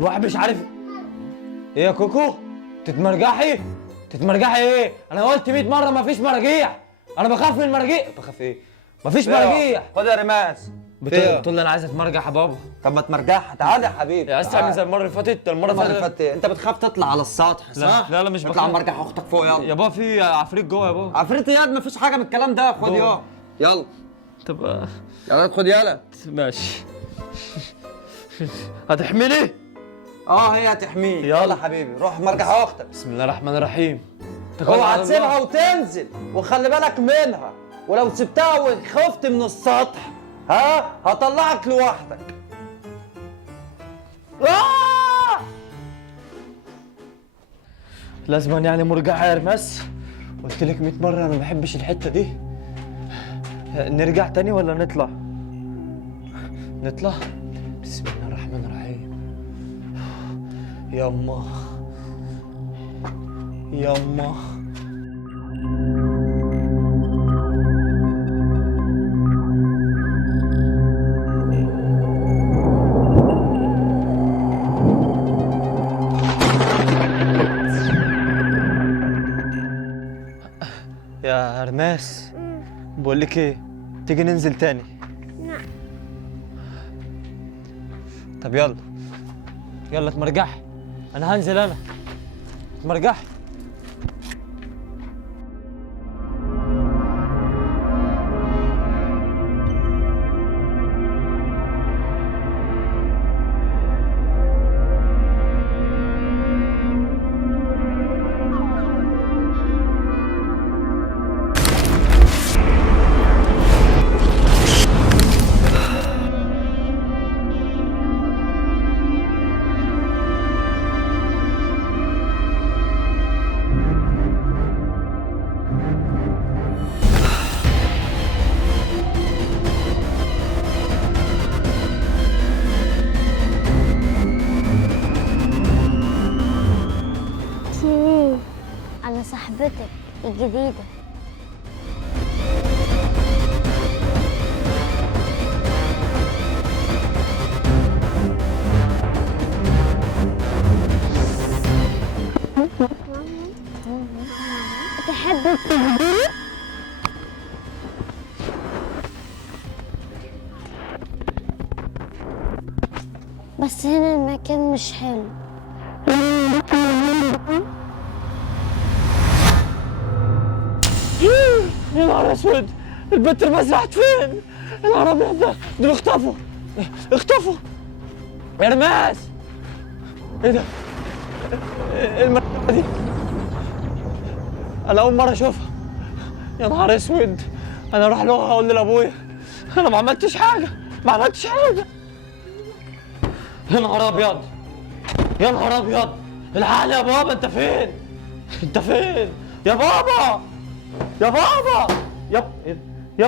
الواحد مش عارف ايه يا كوكو. تتمرجحي ايه؟ انا قلت 100 مره مفيش مراجيح. انا بخاف من المراجيح. بخاف ايه؟ مفيش مراجيح. خد يا رماس. بتقول لي انا عايز اتمرجح يا بابا. طب ما تمرجحها، تعالى يا حبيبي. عايز تعمل زي المره اللي فاتت. المره اللي فاتت انت بتخاف تطلع على السطح صح؟ لا مش اطلع بخاف. مرجح اختك فوق يلا. يا بابا في عفريت جوه يا بابا. عفريت ياد مفيش حاجه من الكلام ده. خد يلا يلا. طب يلا خد يلا. ماشي. هتحملي؟ هي هتحميك. يلا حبيبي روح مرجح اختك. بسم الله الرحمن الرحيم. اوعى تسيبها وتنزل وخلي بالك منها، ولو سبتها وخفت من السطح هطلعك لوحدك. لازم يعني مرجعه يا رماس. قلت لك 100 مره انا ما بحبش الحته دي. نرجع تاني ولا نطلع؟ نطلع. بسم الله الرحمن الرحيم. يما يا رماس، بقول لك ايه، تيجي ننزل تاني؟ لا. طب يلا اتمرجحي. انا هنزل اتمرجحي. أنا صاحبتك الجديدة. تحب تهدري؟ بس هنا المكان مش حلو. يا نهار اسود، البت رماس راحت فين؟ يا نهار ابيض، دول اختفوا يا رماس. ايه ده؟ المرة دي انا اول مرة اشوفها. يا نهار اسود، انا اروح له اقول لابويا انا ما عملتش حاجة. يا نهار ابيض، الحقني يا بابا. انت فين يا بابا؟ يا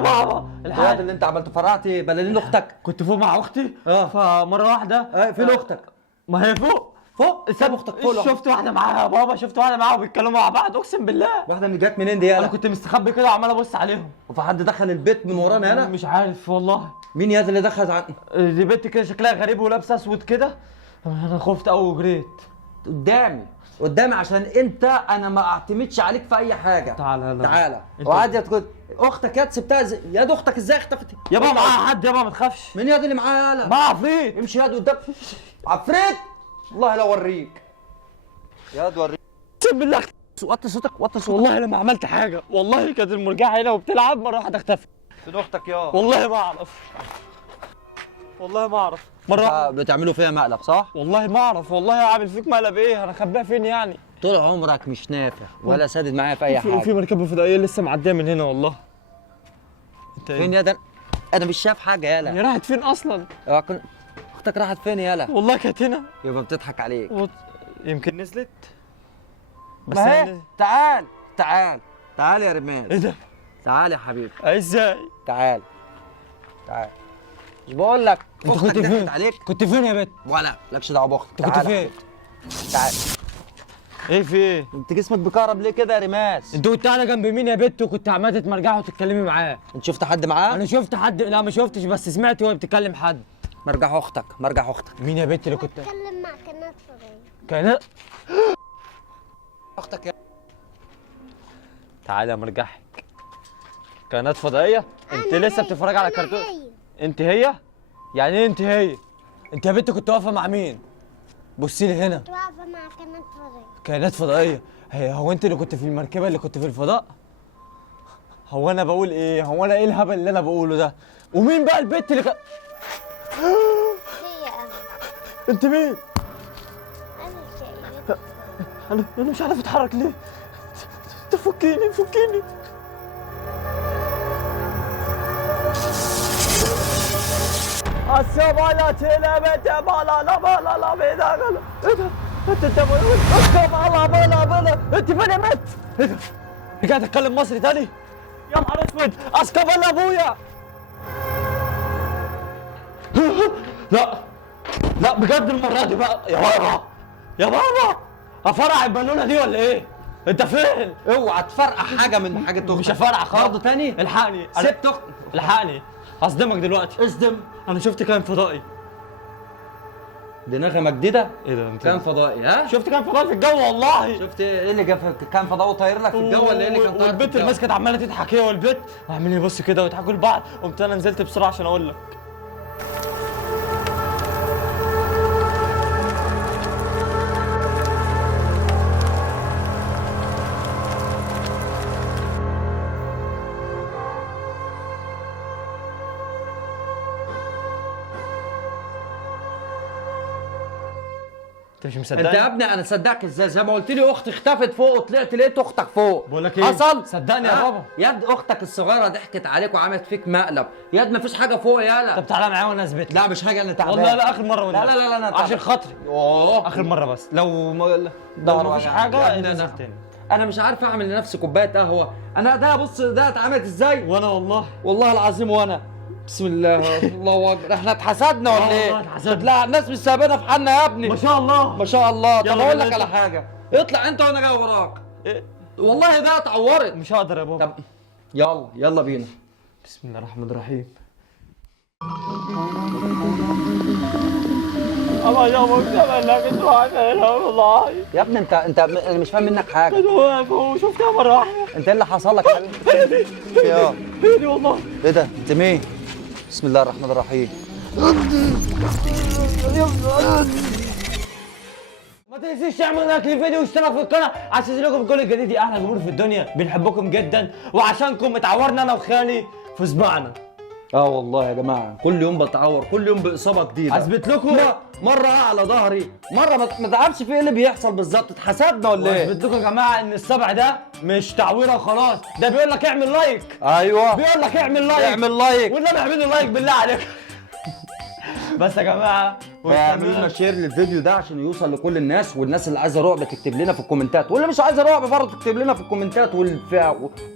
بابا الحاجة اللي انت عملته فرقعت بلالين اختك. كنت فوق مع اختي فمره واحده فين اختك؟ ما هي فوق ساب اختك فوق. شفت واحده معاها يا بابا، وبيتكلموا مع بعض. اقسم بالله. واحده اللي جت منين دي يالا؟ انا كنت مستخبي كده وعمال ابص عليهم. وفي حد دخل البيت من ورانا يالا؟ مش عارف والله. مين يالا اللي دخلت دي بنت كده شكلها غريب ولابسه اسود كده. انا خفت قوي وجريت. قدامي عشان انا ما اعتمدش عليك في اي حاجه. تعالى وعادي تقول اختك ياد سبتها ياد اختك ازاي اختفت؟ يابا معاها حد يابا، ما تخافش. مين ياد اللي معاها يالا؟ معاها عفريت. امشي ياد قدام. عفريت؟ والله لا اوريك. ياد وريك. اقسم بالله وطي صوتك. والله انا ما عملت حاجه. والله كانت المرجعه هنا وبتلعب مره واحده اختفت. فين اختك يا؟ والله ما اعرف. مره بتعملوا فيها مقلب صح؟ والله ما اعرف. والله هعمل فيك مقلب ايه؟ انا اخبيها فين يعني؟ طول عمرك مش نافع ولا سادد معايا في اي حاجه. في مركبه فضائيه لسه معديه من هنا والله. انت فين يا ده؟ انا مش شايف حاجه يالا. هي راحت فين اصلا؟ اختك راحت فين يالا؟ والله كانت هنا. يبقى بتضحك عليك. يمكن نزلت. بس تعال يا رماس. ايه ده؟ تعال يا حبيبي. ازاي؟ تعال مش بقول لك انت كنت فين؟ كنت فين يا بت؟ ولا لكش دعوه باختك. انت كنت فين؟ تعال. ايه في ايه؟ انت جسمك بكهرب ليه كده يا رماس؟ انت كنت قاعده جنب مين يا بت وكنت عماله تتمرجعي وتتكلمي معاه؟ انت شفت حد معاه؟ انا شفت حد. لا ما شفتش، بس سمعت وهي بتكلم حد. مرجع اختك. مين يا بت اللي كنت بتكلم مع كنات كائنات فضائية. كائنات. اختك يا تعالى يا مرجحك. كائنات فضائيه؟ انت أنا لسه هي. بتتفرج على أنا كرتون؟ هي. انت هي؟ يعني ايه انت هي؟ انت يا بنت كنت واقفه مع مين؟ بصي لي هنا. كنت واقفة مع كائنات فضائية. كائنات فضائيه. هو انت اللي كنت في المركبه اللي كنت في الفضاء؟ هو انا بقول ايه؟ هو انا ايه الهبل اللي انا بقوله ده؟ ومين بقى البنت اللي هي أنا. انت مين؟ أنا الكائنات. انا مش عارف اتحرك ليه. تفكيني فكيني. السبالة تلبت بالا لا بالا لا بيدا غلا. ايه ده؟ انت بالا بالا بالا. انت فين يا بنت؟ ايه ده؟ انت قاعد تتكلم مصري تاني؟ يا نهار اسود. اسكبل ابويا. لا لا بجد المرة دي بقى يا بابا. يا بابا افرع البالونة دي ولا ايه؟ انت فين؟ اوعى تفرقع حاجه من حاجه اختك. مش هفرقع خالص. برضه تاني الحقني. سبت اختك. الحقني. هصدمك دلوقتي. اصدم. انا شفت كائن فضائي. دي نغمه جديده. ايه ده انت؟ كان فضائي ها؟ شفت كائن فضائي في الجو والله. شفت ايه اللي جاب كان فضاء طاير لك في الجو ولا ايه اللي كان طاير في والبنت الجو؟ اللي ماسكه عماله تضحك هي والبنت وعمالين يبصوا كده ويضحكوا لبعض. قمت انا نزلت بسرعه عشان اقول لك. انت مش مصدقني؟ انت يا ابني انا صدقك ازاي؟ زي ما قلت لي اختي اختفت فوق وطلعت لقيت اختك فوق. بقول لك ايه؟ حصل؟ صدقني يا بابا. ياد اختك الصغيره ضحكت عليك وعملت فيك مقلب. ياد مفيش حاجه فوق يالا. طب تعالى معايا وانا اثبت لك. لا مش حاجه انا تعبان. والله لا اخر مره لا لا لا انا عشان خاطري. اوه اخر مره بس لو ظهر مفيش وجعني. يا حاجه ابني انزل أنا- تاني. انا مش عارف اعمل لنفسي كوبايه قهوه. انا ده بص ده اتعملت ازاي؟ وانا والله والله العظيم وانا بسم الله الله اكبر. احنا اتحسدنا ولا والله ايه؟ اتحسدنا. لا الناس مش سايبانا في حالنا يا ابني. ما شاء الله. ما شاء الله. طب يلا اقول بينا لك على نطلع. حاجه. اطلع انت وانا جاي وراك. إيه؟ والله ده اتعورت. مش هقدر يا بابا. طب يلا يلا بينا. بسم الله الرحمن الرحيم. الله يا ابو لك انت والله. يا ابني انت انا مش فاهم منك حاجه. شفتها مره واحده. انت ايه اللي حصل لك يا حبيبي؟ يا هي دي والله. ايه ده؟ انت مين؟ بسم الله الرحمن الرحيم. ما تنسيش تعمل لايك للفيديو واشترك في القناه عشان يوصلكم كل الجديد. يا احلى جمهور في الدنيا بنحبكم جدا وعشانكم اتعورنا انا وخالي في صباعنا. اه والله يا جماعه كل يوم بتعور كل يوم باصابه جديده. اثبت لكم. مره على ظهري مره ما تعرفش في ايه اللي بيحصل بالظبط. اتحسدنا ولا ايه؟ اثبت لكم يا جماعه ان الصبع ده مش تعويره وخلاص. ده بيقول لك اعمل لايك. ايوه بيقول لك اعمل لايك. اعمل لايك. والنبي اعملوا لايك بالله عليك. بس يا جماعه اعملوا لنا شير للفيديو ده عشان يوصل لكل الناس. والناس اللي عايزه رعب تكتب لنا في الكومنتات واللي مش عايزه رعب برضه تكتب لنا في الكومنتات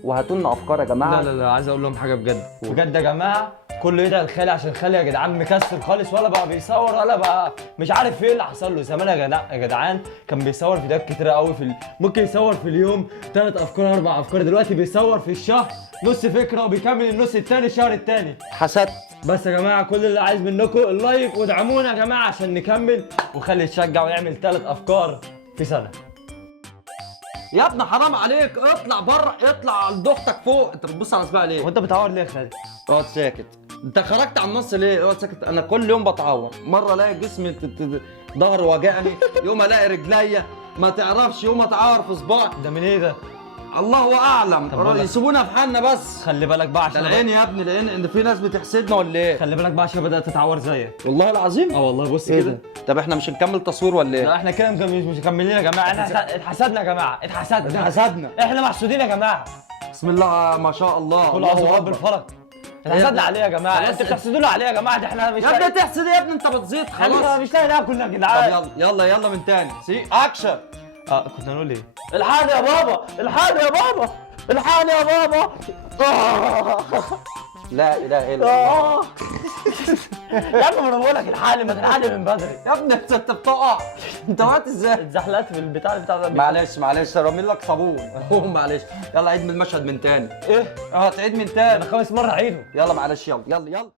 وهاتوا لنا افكار يا جماعه. لا عايز اقول لهم حاجه بجد بجد يا جماعه. كله يدعي لخالي عشان خالي يا جدعان مكسل خالص ولا بقى بيصور ولا بقى مش عارف ايه اللي حصل له. زمان يا جدعان كان بيصور فيديوهات كتيره قوي ممكن يصور في اليوم 3 افكار 4 افكار. دلوقتي بيصور في الشهر نص فكره وبيكمل النص التاني الشهر التاني. حسدت. بس يا جماعه كل اللي عايز منكم اللايك وادعمونا يا جماعه عشان نكمل وخلي يتشجع ويعمل 3 افكار في سنه. يا ابني حرام عليك اطلع بره اطلع عند اختك فوق. انت بتبص على صباعي ليه؟ وانت بتعور ليه يا خالد؟ اقعد ساكت. انت خرجت عن النص ليه؟ اقعد ساكت. انا كل يوم بتعور. مره الاقي جسمي ظهري واجعني يوم الاقي رجليا ما تعرفش يوم اتعور في صباعي. ده من ايه ده؟ الله اعلم. طب بقول لك- يسيبونا في حالنا بس. خلي بالك بقى ده عشان العين يا ابني العين ان في ناس بتحسدنا ولا ايه؟ خلي بالك بقى عشان بدات تتعور زيك. والله العظيم. اه والله بص ايه كده. ده؟ طب احنا مش هنكمل تصوير ولا ايه؟ لا احنا كده مش مكملين يا جماعه. احنا اتحسدنا يا جماعه. اتحسدنا. اتحسدنا. احنا محسودين يا جماعه. بسم الله ما شاء الله. كل الله اعوذ برب أكبر. الفلق. اتحسدنا عليه يا جماعه. خلاص. انتوا بتحسدونا عليه يا جماعه. ده احنا مش يا ابني تحسد يا ابني انت بتزيد احنا خلاص. مش لاقي ناكل يا طب جدعان. يلا من تاني. سي اكشن. كنا هنقول ايه؟ الحقني يا بابا. الحقني يا بابا. الحقني يا بابا. لا اله الا الله. يا ابني ما انا بقول لك الحقني ما تلحقني من بدري. يا ابني انت بتقع. انت وقت ازاي؟ اتزحلقت في البتاع ده. معلش رمي لك صابون. معلش. يلا عيد من المشهد من تاني. ايه؟ تعيد من تاني. انا 5 مرة عيده. يلا معلش يلا